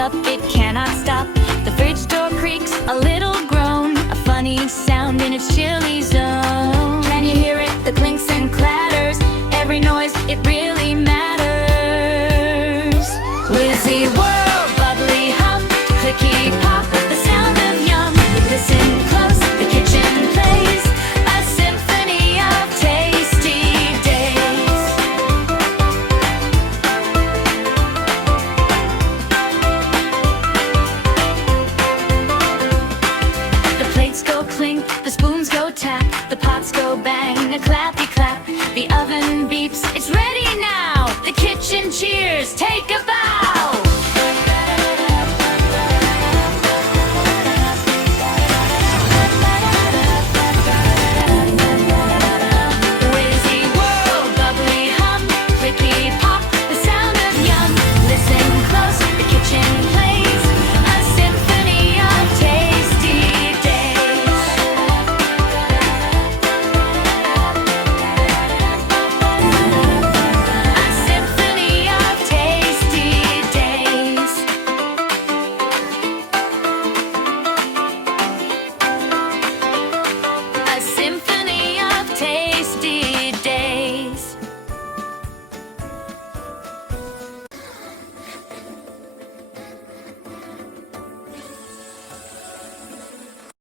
up, it cannot stop. The fridge door creaks, a little groan, a funny sound in its chilly zone. Can you hear it? The clinks and clatters, every noise